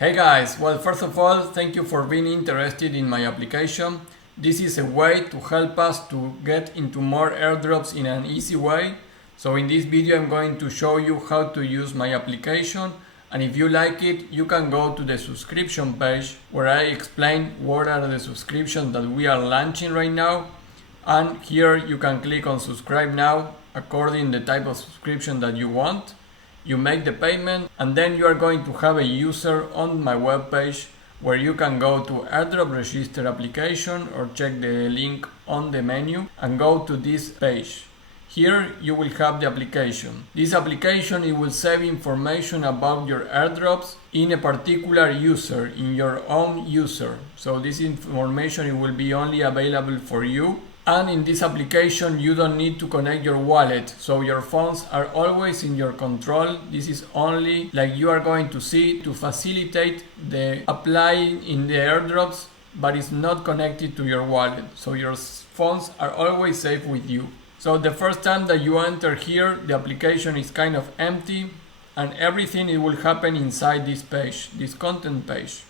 Hey guys, well, first of all, thank you for being interested in my application. This is a way to help us to get into more airdrops in an easy way. So in this video I'm going to show you how to use my application, and if you like it, you can go to the subscription page where I explain what are the subscriptions that we are launching right now, and here you can click on subscribe now according to the type of subscription that you want. You make the payment, and then you are going to have a user on my webpage where you can go to Airdrop Register Application or check the link on the menu and go to this page. Here you will have the application. This application, it will save information about your airdrops in a particular user, in your own user. So this information, it will be only available for you. And in this application you don't need to connect your wallet, so your funds are always in your control. This is only, like you are going to see, to facilitate the applying in the airdrops, but it's not connected to your wallet, so your funds are always safe with you. So the first time that you enter here, the application is kind of empty, and everything, it will happen inside this page, this content page.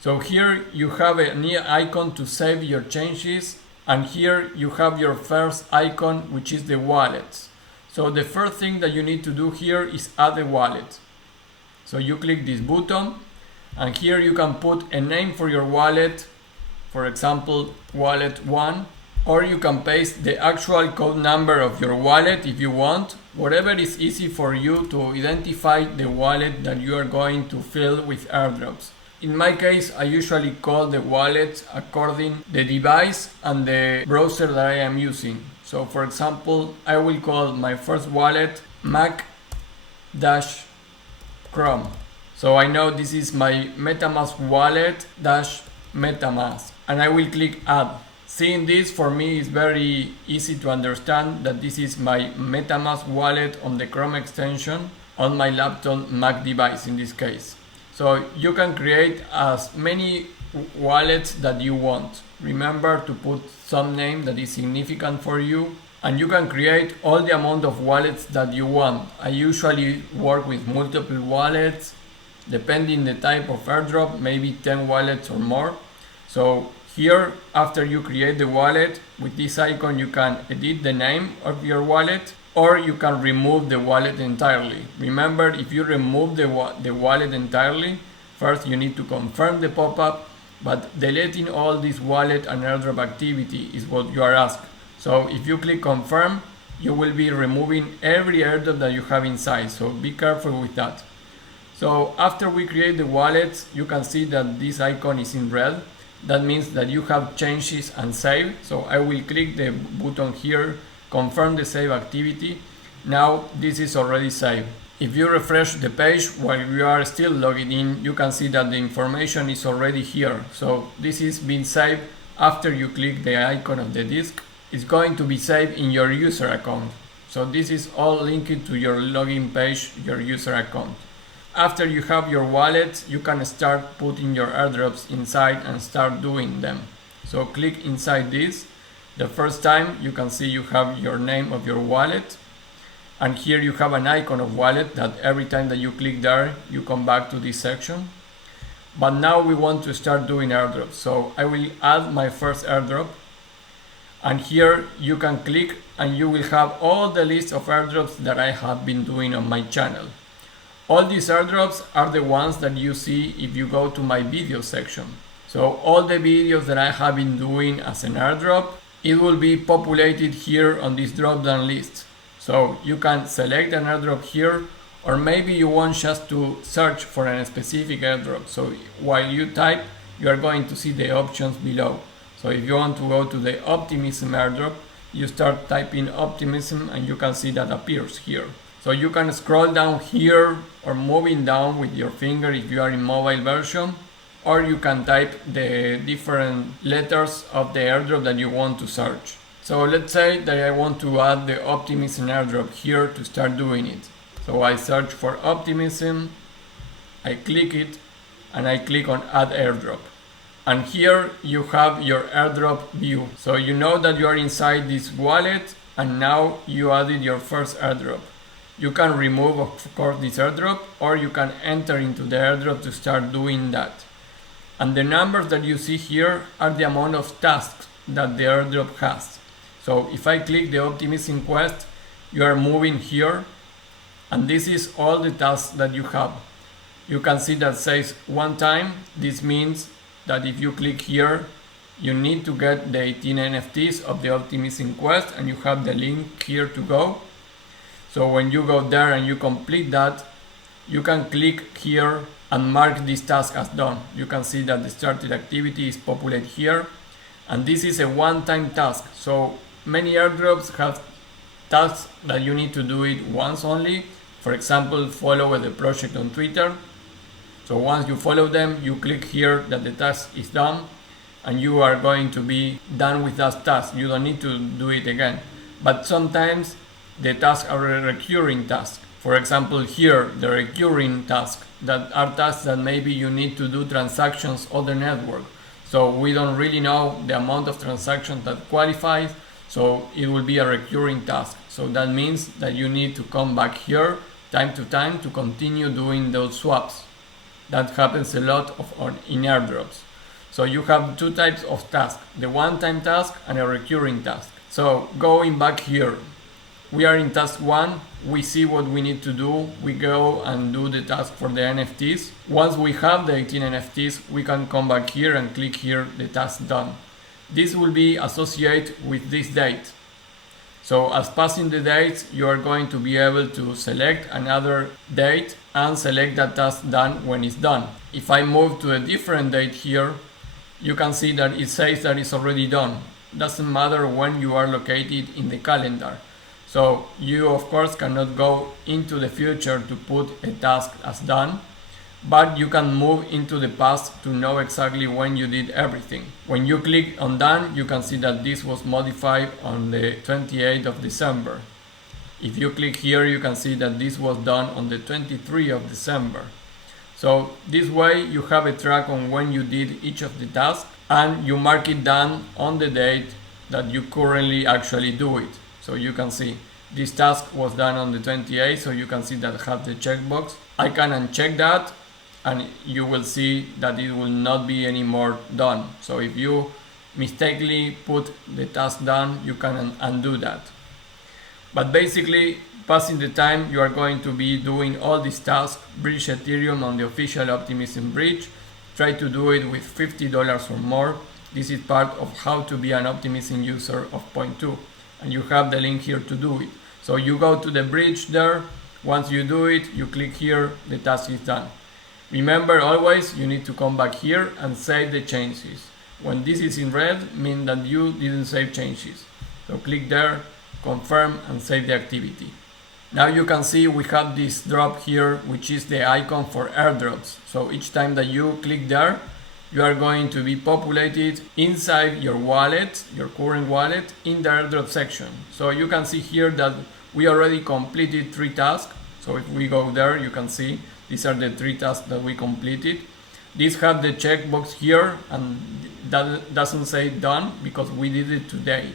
So here you have a new icon to save your changes. And here you have your first icon, which is the wallet. So the first thing that you need to do here is add a wallet. So you click this button, and here you can put a name for your wallet, for example, wallet 1, or you can paste the actual code number of your wallet if you want, whatever is easy for you to identify the wallet that you are going to fill with airdrops. In my case, I usually call the wallet according the device and the browser that I am using. So for example, I will call my first wallet Mac-Chrome. So I know this is my MetaMask wallet-MetaMask, and I will click add. Seeing this, for me, is very easy to understand that this is my MetaMask wallet on the Chrome extension on my laptop Mac device in this case. So you can create as many wallets that you want. Remember to put some name that is significant for you, and you can create all the amount of wallets that you want. I usually work with multiple wallets, depending the type of airdrop, maybe 10 wallets or more. So here, after you create the wallet, with this icon you can edit the name of your wallet, or you can remove the wallet entirely. Remember, if you remove the wallet entirely, first you need to confirm the pop-up, but deleting all this wallet and airdrop activity is what you are asked. So if you click confirm, you will be removing every airdrop that you have inside, so be careful with that. So after we create the wallets, you can see that this icon is in red. That means that you have changes and save. So I will click the button here, confirm the save activity. Now this is already saved. If you refresh the page while you are still logging in, you can see that the information is already here. So this is being saved after you click the icon of the disk. It's going to be saved in your user account. So this is all linked to your login page, your user account. After you have your wallet, you can start putting your airdrops inside and start doing them. So click inside this. The first time you can see you have your name of your wallet, and here you have an icon of wallet that every time that you click there you come back to this section. But now we want to start doing airdrops, so I will add my first airdrop, and here you can click and you will have all the list of airdrops that I have been doing on my channel. All these airdrops are the ones that you see if you go to my video section. So all the videos that I have been doing as an airdrop, it will be populated here on this drop down list. So you can select an airdrop here, or maybe you want just to search for a specific airdrop. So while you type, you are going to see the options below. So if you want to go to the Optimism airdrop, you start typing Optimism and you can see that appears here. So you can scroll down here or moving down with your finger if you are in mobile version, or you can type the different letters of the airdrop that you want to search. So let's say that I want to add the Optimism airdrop here to start doing it. So I search for Optimism, I click it, and I click on add airdrop. And here you have your airdrop view. So you know that you are inside this wallet, and now you added your first airdrop. You can remove, of course, this airdrop, or you can enter into the airdrop to start doing that. And the numbers that you see here are the amount of tasks that the airdrop has. So if I click the Optimism quest, you are moving here, and this is all the tasks that you have. You can see that says one time. This means that if you click here, you need to get the 18 NFTs of the Optimism quest, and you have the link here to go. So when you go there and you complete that, you can click here and mark this task as done. You can see that the started activity is populated here, and this is a one-time task. So many airdrops have tasks that you need to do it once only. For example, follow the project on Twitter. So once you follow them, you click here that the task is done, and you are going to be done with that task. You don't need to do it again. But sometimes the tasks are a recurring task. For example, here, the recurring tasks that are tasks that maybe you need to do transactions on the network. So we don't really know the amount of transactions that qualifies, so it will be a recurring task. So that means that you need to come back here time to time to continue doing those swaps. That happens a lot in airdrops. So you have two types of tasks, the one-time task and a recurring task. So going back here, we are in task 1, we see what we need to do, we go and do the task for the NFTs. Once we have the 18 NFTs, we can come back here and click here, the task done. This will be associated with this date. So as passing the dates, you are going to be able to select another date and select that task done when it's done. If I move to a different date here, you can see that it says that it's already done. Doesn't matter when you are located in the calendar. So you of course cannot go into the future to put a task as done, but you can move into the past to know exactly when you did everything. When you click on done, you can see that this was modified on the 28th of December. If you click here, you can see that this was done on the 23rd of December. So this way you have a track on when you did each of the tasks, and you mark it down on the date that you currently actually do it. So you can see this task was done on the 28th, so you can see that I have the checkbox. I can uncheck that, and you will see that it will not be anymore done. So if you mistakenly put the task done, you can undo that. But basically, passing the time, you are going to be doing all these tasks. Bridge Ethereum on the official Optimism bridge. Try to do it with $50 or more. This is part of how to be an Optimism user of Point 2. And you have the link here to do it. So you go to the bridge there. Once you do it, you click here, the task is done. Remember always, you need to come back here and save the changes. When this is in red, means that you didn't save changes. So click there, confirm, and save the activity. Now you can see we have this drop here, which is the icon for airdrops. So each time that you click there, you are going to be populated inside your wallet, your current wallet, in the airdrop section. So you can see here that we already completed 3 tasks. So if we go there, you can see these are the 3 tasks that we completed. These have the checkbox here, and that doesn't say done because we did it today.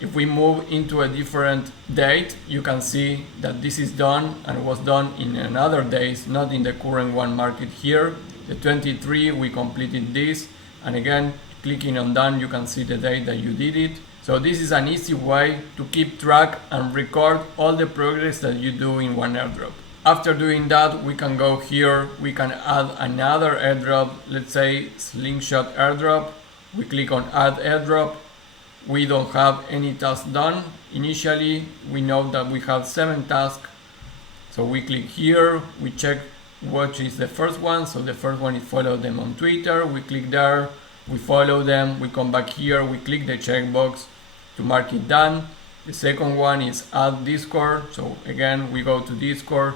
If we move into a different date, you can see that this is done and was done in another days, not in the current one marked here. The 23, we completed this, and again, clicking on done, you can see the date that you did it. So this is an easy way to keep track and record all the progress that you do in one airdrop. After doing that, we can go here, we can add another airdrop, let's say Slingshot airdrop. We click on add airdrop. We don't have any tasks done. Initially, we know that we have 7 tasks. So we click here, we check what is the first one. So the first one is follow them on Twitter. We click there, we follow them, we come back here, we click the checkbox to mark it done. The second one is add Discord. So again, we go to Discord.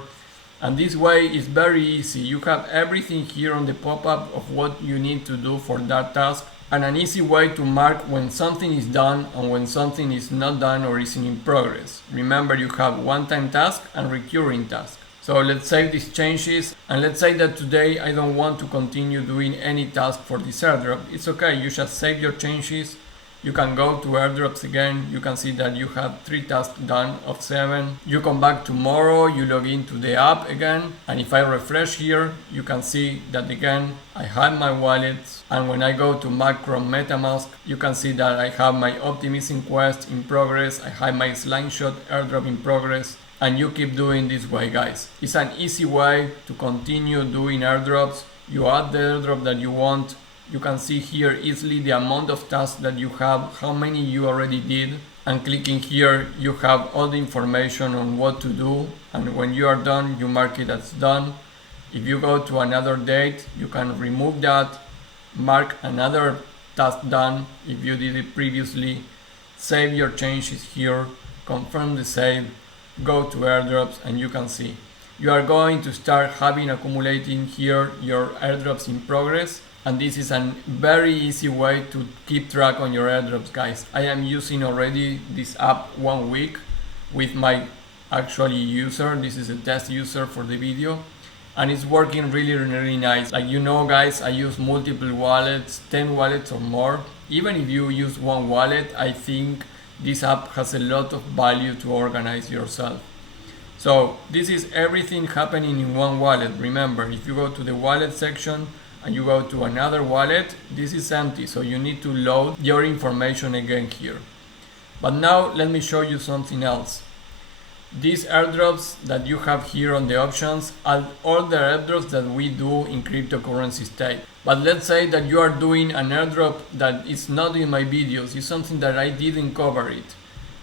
And this way is very easy. You have everything here on the pop-up of what you need to do for that task, and an easy way to mark when something is done and when something is not done or is in progress. Remember, you have one-time task and recurring task. So let's save these changes, and let's say that today I don't want to continue doing any task for this airdrop. It's okay, you just save your changes, You can go to airdrops again. You can see that you have 3 tasks done of 7. You come back tomorrow, you log into the app again, and if I refresh here, you can see that again I have my wallets. And when I go to macro MetaMask, you can see that I have my Optimism quest in progress, I have my slingshot airdrop in progress, and you keep doing this way, guys. It's an easy way to continue doing airdrops. You add the airdrop that you want. You can see here easily the amount of tasks that you have, how many you already did, and clicking here you have all the information on what to do, and when you are done you mark it as done. If you go to another date, you can remove that, mark another task done if you did it previously, save your changes here, confirm the save, go to airdrops, and you can see you are going to start having accumulating here your airdrops in progress. And this is a very easy way to keep track on your airdrops, guys. I am using already this app 1 week with my actual user. This is a test user for the video, and it's working really nice. Like, you know, guys, I use multiple wallets, 10 wallets or more. Even if you use one wallet, I think this app has a lot of value to organize yourself. So this is everything happening in one wallet. Remember, if you go to the wallet section and you go to another wallet, this is empty, so you need to load your information again here. But now let me show you something else. These airdrops that you have here on the options are all the airdrops that we do in cryptocurrency state. But let's say that you are doing an airdrop that is not in my videos, it's something that I didn't cover it.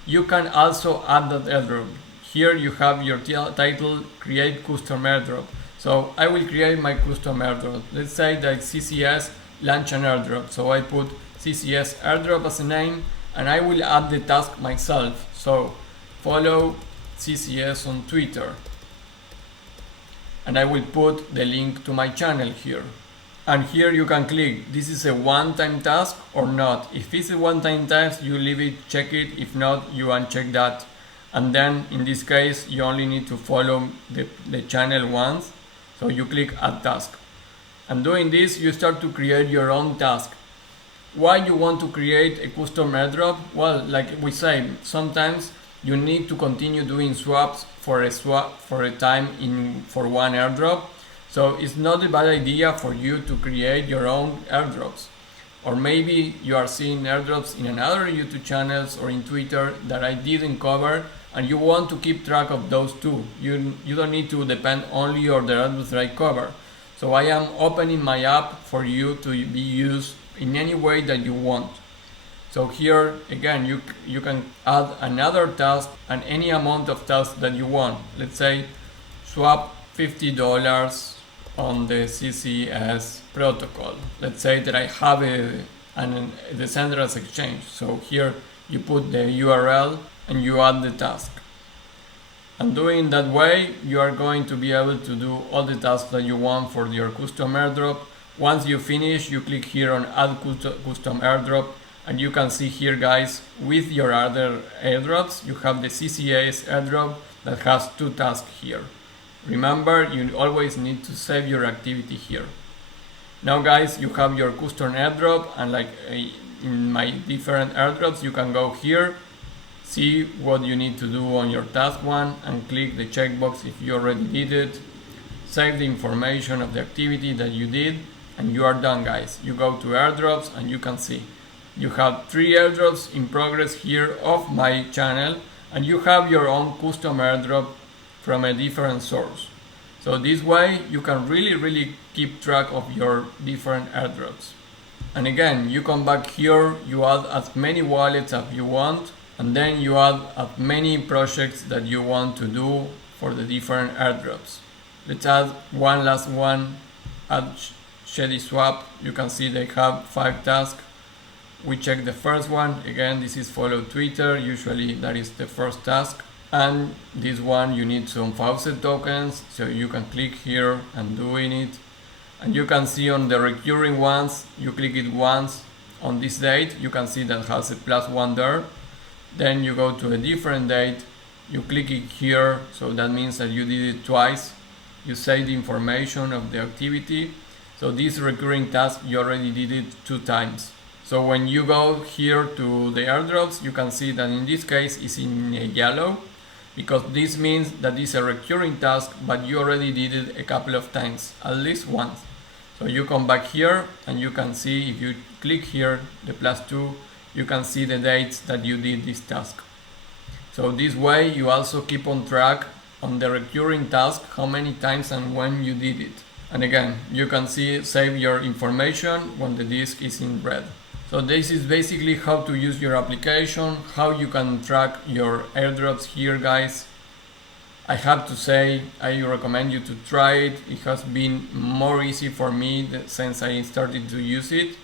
You can also add that airdrop. Here you have your title, create custom airdrop. So I will create my custom airdrop. Let's say that CCS launch an airdrop. So I put CCS airdrop as a name, and I will add the task myself. So follow CCS on Twitter. And I will put the link to my channel here. And here you can click, this is a one-time task or not. If it's a one-time task, you leave it, check it. If not, you uncheck that. And then in this case, you only need to follow the channel once. So you click add task. And doing this, you start to create your own task. Why you want to create a custom airdrop? Well, like we say, sometimes you need to continue doing swaps for a time for one airdrop. So it's not a bad idea for you to create your own airdrops. Or maybe you are seeing airdrops in another YouTube channels or in Twitter that I didn't cover, and you want to keep track of those too. You don't need to depend only on the airdrops that I cover. So I am opening my app for you to be used in any way that you want. So here again you can add another task and any amount of tasks that you want. Let's say swap $50 on the CCS protocol. Let's say that I have a decentralized exchange. So here you put the URL and you add the task. And doing that way, you are going to be able to do all the tasks that you want for your custom airdrop. Once you finish, you click here on add custom airdrop, and you can see here, guys, with your other airdrops, you have the CCS airdrop that has 2 tasks here. Remember, you always need to save your activity here. Now, guys, you have your custom airdrop, and like in my different airdrops, you can go here, see what you need to do on your task 1, and click the checkbox if you already did it. Save the information of the activity that you did, and you are done, guys. You go to airdrops, and you can see you have 3 airdrops in progress here of my channel, and you have your own custom airdrop from a different source. So this way you can really keep track of your different airdrops. And again, you come back here, you add as many wallets as you want, and then you add as many projects that you want to do for the different airdrops. Let's add one last one, add Shady Swap. You can see they have 5 tasks. We check the first one. Again, this is follow Twitter. Usually that is the first task. And this one, you need some faucet tokens, so you can click here and doing it. And you can see on the recurring ones, you click it once on this date, you can see that has a +1 there. Then you go to a different date, you click it here, so that means that you did it twice. You save the information of the activity. So this recurring task, you already did it 2 times. So when you go here to the airdrops, you can see that in this case it's in yellow, because this means that it's a recurring task, but you already did it a couple of times, at least once. So you come back here and you can see, if you click here, the +2, you can see the dates that you did this task. So this way you also keep on track on the recurring task, how many times and when you did it. And again, you can see, save your information when the disk is in red. So this is basically how to use your application, how you can track your airdrops here, guys. I have to say, I recommend you to try it. It has been more easy for me since I started to use it.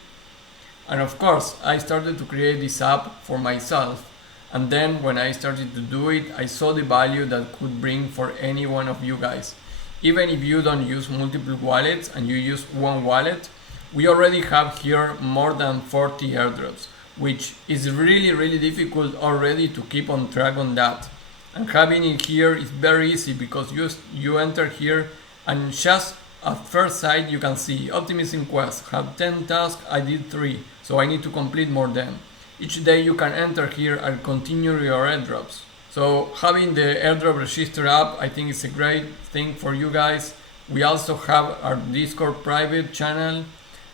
And of course, I started to create this app for myself. And then when I started to do it, I saw the value that could bring for any one of you guys. Even if you don't use multiple wallets and you use one wallet, we already have here more than 40 airdrops, which is really difficult already to keep on track on that. And having it here is very easy, because you enter here and just at first sight you can see Optimism quest, have 10 tasks, I did 3, so I need to complete more than. Each day you can enter here and continue your airdrops. So having the Airdrop Register app, I think it's a great thing for you guys. We also have our Discord private channel.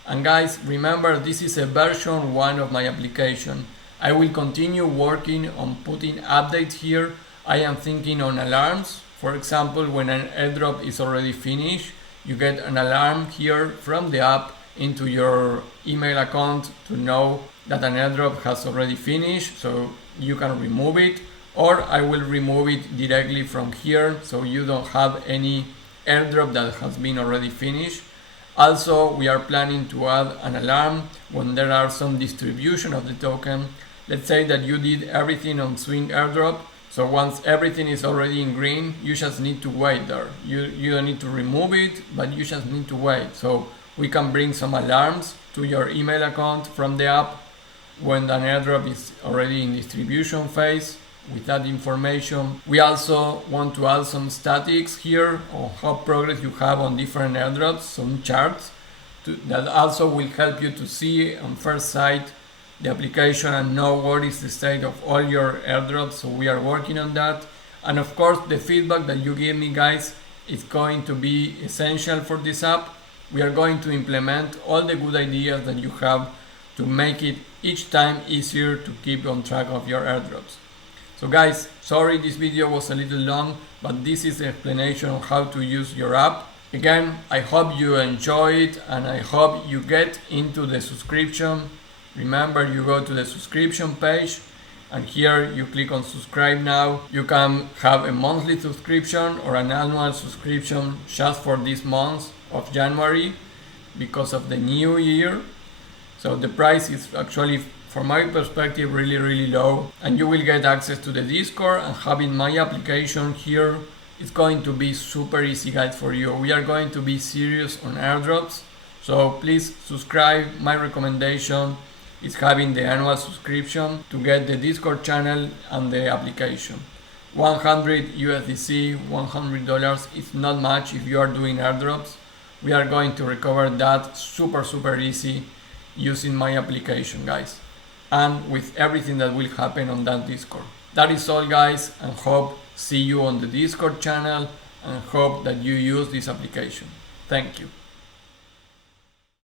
And guys, remember, this is a version 1 of my application. I will continue working on putting updates here. I am thinking on alarms. For example, when an airdrop is already finished, you get an alarm here from the app into your email account to know that an airdrop has already finished, so you can remove it. Or I will remove it directly from here, so you don't have any airdrop that has been already finished. Also, we are planning to add an alarm when there are some distribution of the token. Let's say that you did everything on Swing airdrop, so once everything is already in green, you just need to wait there. You don't need to remove it, but you just need to wait. So we can bring some alarms to your email account from the app when an airdrop is already in distribution phase. With that information, we also want to add some statics here on how progress you have on different airdrops, some charts that also will help you to see on first sight the application and know what is the state of all your airdrops. So we are working on that. And of course, the feedback that you give me, guys, is going to be essential for this app. We are going to implement all the good ideas that you have to make it each time easier to keep on track of your airdrops. So guys, sorry this video was a little long, but this is the explanation of how to use your app. Again, I hope you enjoy it and I hope you get into the subscription. Remember, you go to the subscription page and here you click on subscribe now. You can have a monthly subscription or an annual subscription just for this month of January because of the new year. So the price is actually, from my perspective, really low, and you will get access to the Discord, and having my application here is going to be super easy, guys, for you. We are going to be serious on airdrops, so please subscribe. My recommendation is having the annual subscription to get the Discord channel and the application. 100 USDC, $100 is not much if you are doing airdrops. We are going to recover that super easy using my application, guys, and with everything that will happen on that Discord. That is all, guys, and hope see you on the Discord channel and hope that you use this application. Thank you.